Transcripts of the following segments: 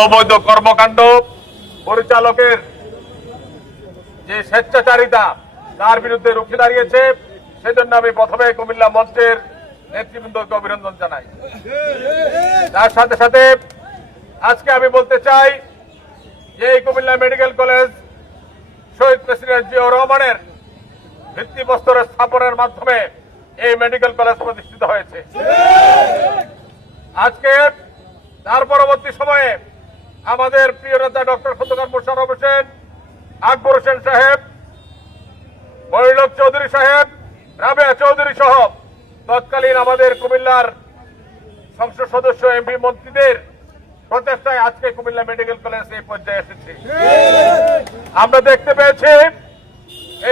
অবৈধ কর্মকাণ্ড পরিচালকের যে স্বেচ্ছাচারিতা, তার বিরুদ্ধে রুখে দাঁড়িয়েছে, সেজন্য আমি প্রথমে কুমিল্লা মঞ্চের নেতৃবৃন্দকে অভিনন্দন জানাই। তার সাথে সাথে আজকে আমি বলতে চাই যে এই কুমিল্লা মেডিকেল কলেজ শহীদ প্রেসিডেন্ট জিয়াউর রহমানের ভিত্তিপ্রস্তর স্থাপনের মাধ্যমে এই মেডিকেল কলেজ প্রতিষ্ঠিত হয়েছে। আজকে, তার পরবর্তী সময়ে আমাদের প্রিয় নেতা ডক্টর খন্দকার মোশারফ হোসেন, আকবর হোসেন সাহেব মহিলক চৌধুরী সাহেব, রাবেয়া চৌধুরী সহ তৎকালীন আমাদের কুমিল্লার সংসদ সদস্য এমপি মন্ত্রীদের প্রচেষ্টায় আজকে কুমিল্লা মেডিকেল কলেজ এই পর্যায়ে এসেছে। আমরা দেখতে পেয়েছি,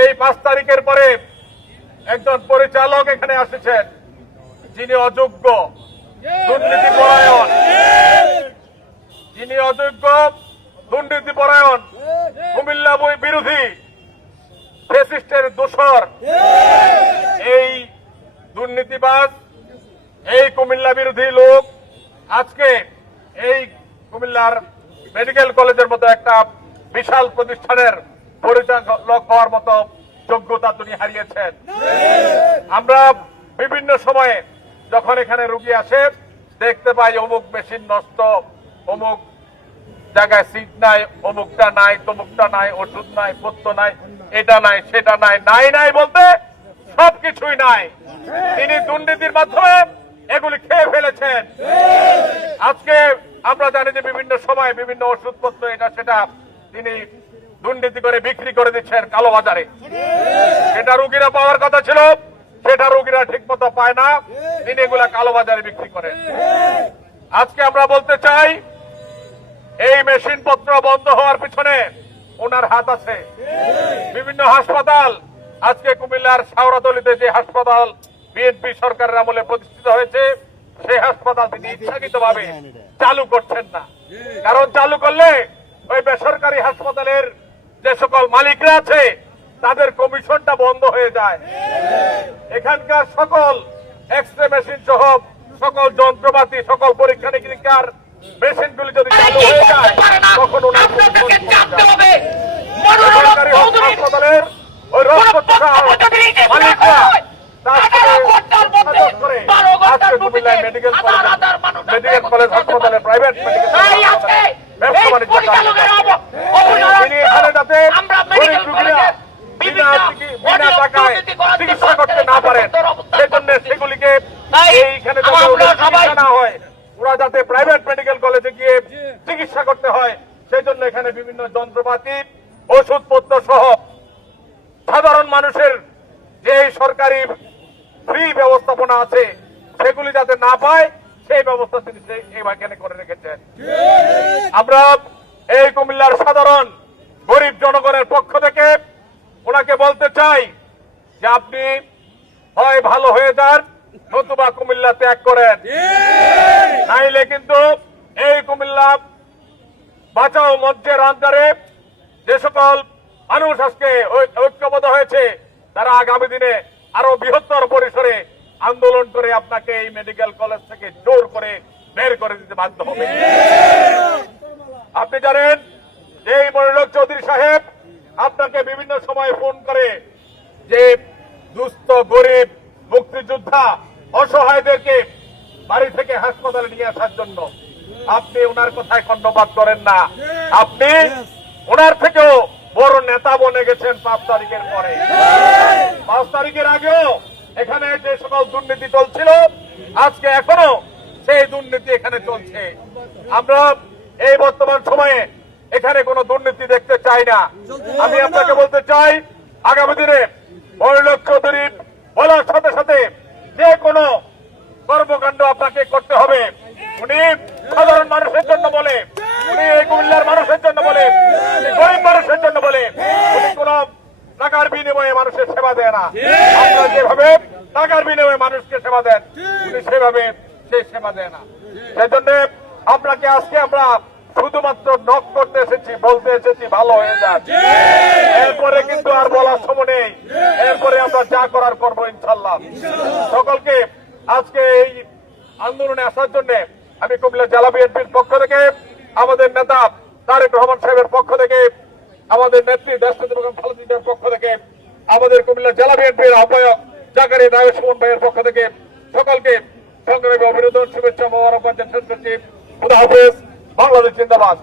এই পাঁচ তারিখের পরে একজন পরিচালক এখানে এসেছেন যিনি অযোগ্য দুর্নীতি পরায়ণ। অযোগ্য দুর্নীতি পরায়ণ, কুমিল্লা বই বিরোধী ফেসিস্টের দোষর। এই দুর্নীতিবাজ, এই কুমিল্লা বিরোধী লোক আজকে এই কুমিল্লার মেডিকেল কলেজের মতো একটা বিশাল প্রতিষ্ঠানের পরিচালক হওয়ার মতো যোগ্যতা তিনি হারিয়েছেন। আমরা বিভিন্ন সময়ে যখন এখানে রুগী আসে, দেখতে পাই অমুক মেশিন নষ্ট, অমুক জায়গায় সিট নাই, অমুকটা নাই, তমুকটা নাই, ওষুধ নাই পত্য নাই, এটা নাই, সেটা নাই নাই নাই বলতে সবকিছুই নাই। তিনি দুর্নীতির মাধ্যমে এগুলি খেয়ে ফেলেছেন। আজকে আমরা জানি যে বিভিন্ন সময় বিভিন্ন ওষুধপত্র এটা সেটা তিনি দুর্নীতি করে বিক্রি করে দিচ্ছেন কালো বাজারে। সেটা রুগীরা পাওয়ার কথা ছিল, সেটা রুগীরা ঠিক মতো পায় না। তিনি এগুলা কালো বাজারে বিক্রি করেন। আজকে আমরা বলতে চাই এই মেশিন পত্র বন্ধ হওয়ার পিছনে ওনার হাত আছে। বিভিন্ন হাসপাতাল, আজকে কুমিল্লার শাওরাতলিতে যে হাসপাতাল বিএনপি সরকারের আমলে প্রতিষ্ঠিত হয়েছে, সেই হাসপাতাল তিনি ইচ্ছাকৃত ভাবে চালু করছেন না। কারণ চালু করলে ওই বেসরকারি হাসপাতালের যে সকল মালিকরা আছে, তাদের কমিশনটা বন্ধ হয়ে যায়। এখানকার সকল এক্স রে মেশিন সহ সকল যন্ত্রপাতি, সকল পরীক্ষা নিরীক্ষার মেশিনগুলি যদি চালু হয়ে যায় তখন হাসপাতালের ওই রক্ত মেডিকেল কলেজ হাসপাতালে প্রাইভেট এই ব্যবসা বাণিজ্য চালু তিনি এখানে যাতে গরিব মেডিকেল বিনা বিভিন্ন চিকি- বিনা অনিয়ম টাকায় চিকিৎসা করতে না পারেন। সেজন্য সেগুলিকে তাই এইখানে যাতে আমরা ওদের সবাই- চিকিৎসা না হয় ওরা যাতে প্রাইভেট মেডিকেল কলেজে গিয়ে চিকিৎসা করতে হয়। সেই জন্য এখানে বিভিন্ন যন্ত্রপাতি ওষুধপত্র সহ সাধারণ মানুষের যে সরকারি ফ্রি ব্যবস্থাপনা আছে সেগুলি যাতে না পায় সেই ব্যবস্থা তিনি এখানে করে রেখেছেন। আমরা এই কুমিল্লার সাধারণ গরিব জনগণের পক্ষ থেকে ওনাকে বলতে চাই যে আপনি হয় ভালো হয়ে যান নতুবা কুমিল্লা ত্যাগ করেন। নাইলে কিন্তু এই কুমিল্লা বাঁচাও মঞ্চের আন্দারে যে সকল মানুষ আজকে ঐক্যবদ্ধ হয়েছে, তারা আগামী দিনে আরও বৃহত্তর পরিসরে আন্দোলন করে আপনাকে এই মেডিকেল কলেজ থেকে জোর করে বের করে দিতে বাধ্য হবে। আপনি জানেন যে মনিরক চৌধুরী সাহেব আপনাকে বিভিন্ন সময় ফোন করে যে দুস্থ, গরিব, মুক্তিযোদ্ধা, অসহায়দেরকে বাড়ি থেকে হাসপাতালে নিয়ে আসার জন্য। আপনি ওনার কথায় কর্ণপাত করেন না। আপনি ওনার থেকেও বড় নেতা বনে গেছেন পাঁচ তারিখের পরে। পাঁচ তারিখের আগেও এখানে যে সকল দুর্নীতি চলছিল, আজকে এখনও সেই দুর্নীতি এখানে চলছে। আমরা এই বর্তমান সময়ে এখানে কোনো দুর্নীতি দেখতে চাই না। আমি আপনাকে বলতে চাই, আগামী দিনে মহিলক চৌধুরী বলার সাথে সাথে যে কোনো কর্মকাণ্ড আপনাকে করতে হবে। উনি সাধারণ মানুষের জন্য বলে, উনি এই কুমিল্লার মানুষের জন্য বলে গরিব মানুষের জন্য বলে, উনি কোন টাকার বিনিময়ে মানুষের সেবা দেয় না। যেভাবে টাকার বিনিময়ে মানুষকে সেবা দেন, উনি সেভাবে সেই সেবা দেয় না। সেই সেজন্য আপনাকে আজকে আমরা শুধুমাত্র নক করতে এসেছি, বলতে এসেছি, ভালো হয়ে যান। এরপরে কিন্তু আর বলার সময় নেই। এরপরে আমরা যা করার করব, ইনশাল্লাহ। সকলকে আজকে এই আন্দোলনে আসার জন্য আমি কুমিল্লা জেলা বিএনপির পক্ষ থেকে আমাদের নেতা তারেক রহমান সাহেবের পক্ষ থেকে, আমাদের নেত্রী রাষ্ট্রপতি বেগম খালেদা পক্ষ থেকে, আমাদের কুমিল্লা জেলা বিএনপির আহ্বায়ক জাকারি নায়ক সুমন ভাইয়ের পক্ষ থেকে সকলকে সংগ্রামী অভিনন্দন শুভেচ্ছা মোবারকবাদ করছি। খুদা হাফেজ। বাংলাদেশ জিন্দাবাদ।